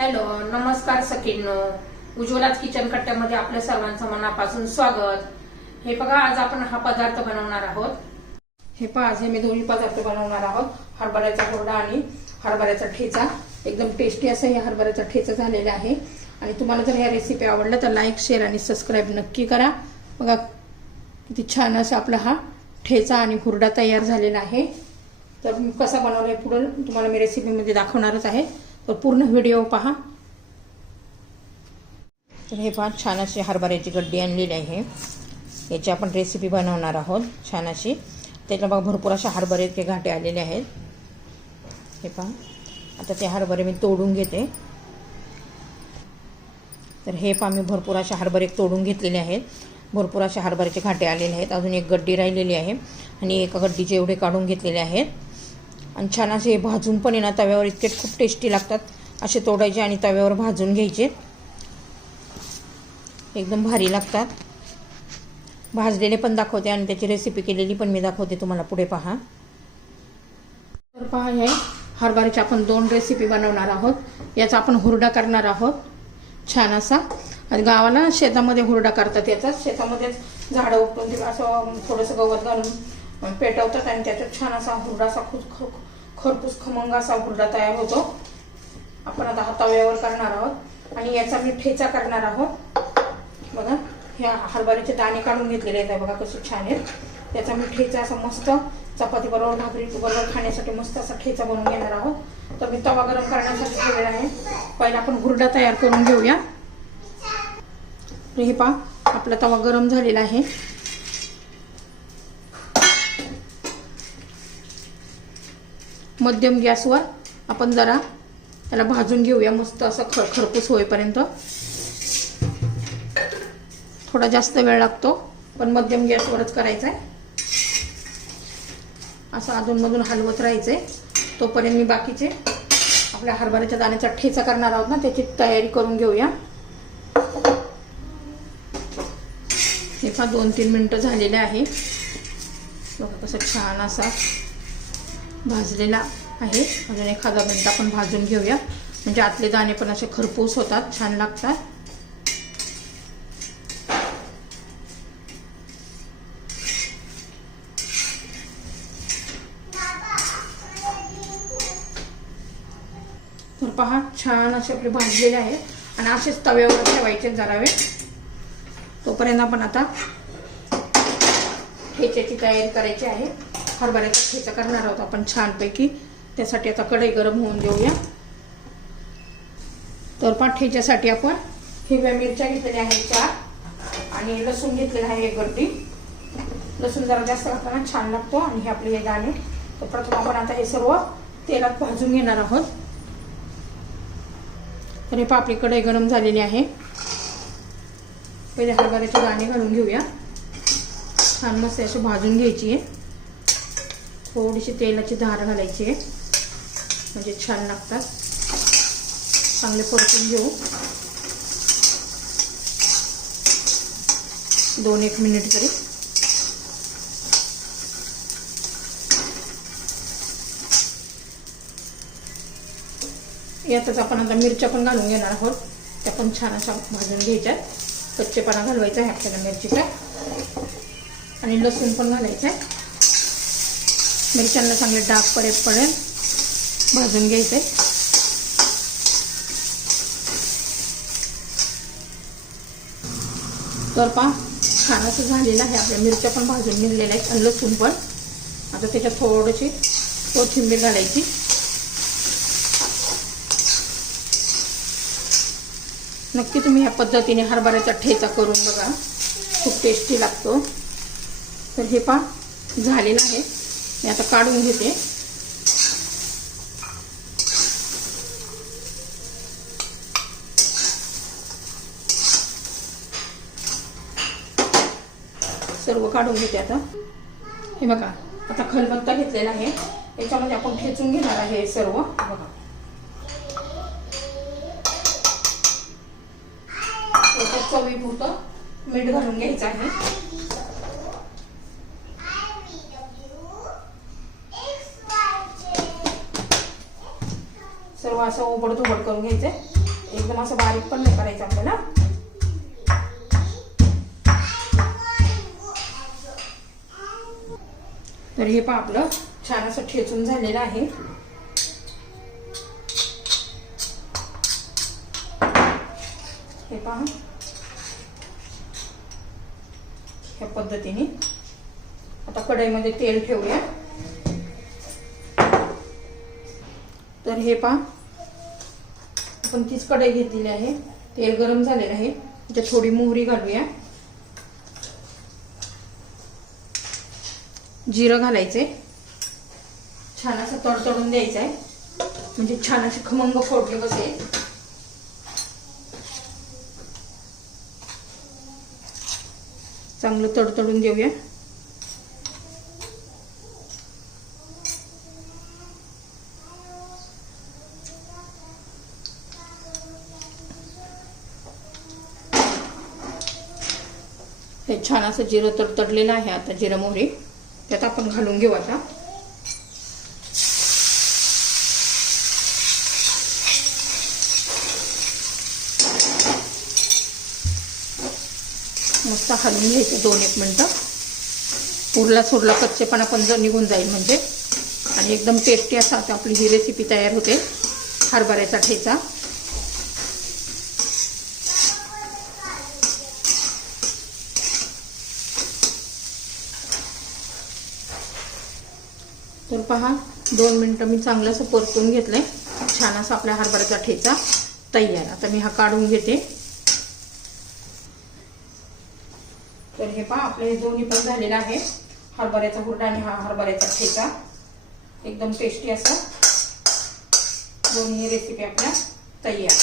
Hello नमस्कार सखींनो. उज्ज्वलाच kitchen कट्ट्यामध्ये आपल्या सर्वांचं मनापासून स्वागत. हे बघा आज आपण हा पदार्थ बनवणार आहोत. हे पहा आज हे मी दोन्ही पदार्थ बनवणार आहोत. हरभऱ्याचा हुरडा आणि हरभऱ्याचा ठेचा. एकदम टेस्टी असं हे हरभऱ्याचा ठेचा झालेला आहे. आणि तुम्हाला जर ह्या रेसिपी आवडल्या तर लाईक शेअर आणि सबस्क्राईब नक्की करा. बघा किती छान असा आपला हा ठेचा आणि हुरडा तयार झालेला आहे. तर कसा बनवला आहे पुढं तुम्हाला मी रेसिपीमध्ये दाखवणारच आहे. तर पूर्ण व्हिडिओ पहा. तर हे पहा छान अशी हरभऱ्याची गड्डी आणलेली आहे. याची आपण रेसिपी बनवणार आहोत छान अशी. त्याच्या बघा भरपूर अशा हरभऱ्याचे घाटे आलेले आहेत. हे पहा आता ते हरभरे मी तोडून घेते. तर हे पहा मी भरपूर अशा हरभरे तोडून घेतलेले आहेत. भरपूर अशा हरभऱ्याचे घाटे आलेले आहेत. अजून एक गड्डी राहिलेली आहे आणि एका गड्डीचे एवढे काढून घेतलेले आहेत. आणि छान असे हे भाजून पण आहे ना तव्यावर इतके खूप टेस्टी लागतात. असे तोडायचे आणि तव्यावर भाजून घ्यायचे. एकदम भारी लागतात. भाजलेले पण दाखवते आणि त्याची रेसिपी केलेली पण मी दाखवते तुम्हाला पुढे पहा. तर पहा हे हरभऱ्याची आपण दोन रेसिपी बनवणार आहोत. याचा आपण हुरडा करणार आहोत. छान असा. आणि गावाला शेतामध्ये हुरडा करतात याचा. शेतामध्येच झाडं उपटून ते असं थोडंसं गवत घालून पेटवतात आणि त्याच्यात छान असा हुरडा असा खूप खूप खरपूस खमंग असा हुरडा तयार होतो. आपण आता हा तव्यावर करणार आहोत. आणि याचा मी ठेचा करणार आहोत. बघा ह्या हरभऱ्याचे दाणे काढून घेतलेले आहेत. बघा कसे छान आहेत. त्याचा मी ठेचा असा मस्त चपाती बरोबर भाकरी बरोबर खाण्यासाठी मस्त असा ठेचा बनवून घेणार आहोत. तर मी तवा गरम करण्यासाठी ठेवलेला आहे. पहिला आपण हुरडा तयार करून घेऊया. हे पा आपला तवा गरम झालेला आहे. मध्यम गॅसवर आपण जरा त्याला भाजून घेऊया मस्त असं खर खरपूस होईपर्यंत. थोडा जास्त वेळ लागतो पण मध्यम गॅसवरच करायचा आहे असं अधूनमधून हलवत राहायचं आहे तोपर्यंत मी बाकीचे आपल्या हरभऱ्याच्या दाण्याचा ठेचा करणार आहोत ना त्याची तयारी करून घेऊया. हे फार दोन तीन मिनटं झालेले आहे. बघा कसं छान असा भाजलेला आहे. अजून एखादा मिनटं आपण भाजून घेऊया. म्हणजे आतले दाणे पण असे खरपूस होतात छान लागतात. तर पहा छान असे आपले भाजलेले आहे आणि असेच तव्यावर ठेवायचे जरा वेळ तोपर्यंत आपण आता ठेच्याची तयारी करायची आहे. हरभऱ्याचा ठेचा करणार आहोत आपण छानपैकी. त्यासाठी आता कढई गरम होऊन देऊया. तर पाठेच्यासाठी आपण हिरव्या मिरच्या घेतलेल्या आहेत चार आणि लसूण घेतलेला आहे एक गर्दी लसूण जरा जास्त घातला छान लागतो आणि हे आपले हे दाणे. तर प्रथम आपण आता हे सर्व तेलात भाजून घेणार आहोत. तर हे पापडी कढई गरम झालेली आहे. पहिले हरभऱ्याचे दाणे घालून घेऊया. छान मस्त अशी भाजून घ्यायची. आहे थोडीशी तेलाची धार घालायची आहे. म्हणजे छान लागतात. चांगले परतून घेऊ. दोन एक मिनिट तरी. यातच आपण आता मिरच्या पण घालून घेणार आहोत. त्या पण छान अशा भाजून घ्यायच्या कच्चेपणा घालवायचा आहे आपल्याला मिरचीचा. आणि लसूण पण घालायचं आहे. मिरच्यांना चांगले डाग पडेल पडेल. भाजून घ्यायचं. आहे तर पा छान असं झालेलं आहे. आपल्या मिरच्या पण भाजून घेतलेल्या आहेत आणि लसूण पण. आता त्याच्यात थोडीशी कोथिंबीर घालायची. नक्की तुम्ही ह्या पद्धतीने हरभऱ्याचा ठेचा करून बघा. खूप टेस्टी लागतो. तर हे पा झालेलं आहे. मी आता काढून घेते. सर्व काढून घेते आता. हे बघा आता खलबत्ता घेतलेला आहे. याच्यामध्ये आपण ठेचून घेणार आहे सर्व. बघा. याच्यात चवीपुरतं मीठ घालून घ्यायचं आहे. सर्व असं ओबड धोबड करून घ्यायचं. एकदम असं बारीक पण नाही करायचं आपल्याला. तर हे पहा आपलं छान असं ठेचून झालेलं आहे. हे पहा. ह्या पद्धतीने. आता कढईमध्ये तेल ठेवूया. तर हे पहा. आपण तीच कढई घेतलेली आहे. तेल गरम झालेलं आहे. त्याच्यात थोडी मोहरी घालूया. जिरं घालायचे छान असं तडतडून द्यायचं आहे म्हणजे छान असे खमंग फोडले बसेल. चांगलं तडतडून देऊया. हे छान असं जिरं तडतडलेलं आहे आता जिरं मोहरी. त्यात आपण घालून घेऊ आता. मस्त हलवून घ्यायचं दोन एक मिनटं. उरला सोडला कच्चेपणा पण जर निघून जाईल म्हणजे. आणि एकदम टेस्टी असा आपली ही रेसिपी तयार होते. हरभऱ्याचा ठेचा. तर पहा. दोन मिनटं मी चांगलं असं परतून घेतलंय. छान असा आपल्या हरभऱ्याचा ठेचा तयार. आता मी हा काढून घेते. तर हे पहा आपले दोन्ही पण झालेलं आहे. हरभऱ्याचा हुरडा आणि हा हरभऱ्याचा ठेचा. एकदम टेस्टी असा. दोन्ही रेसिपी आपल्या तयार.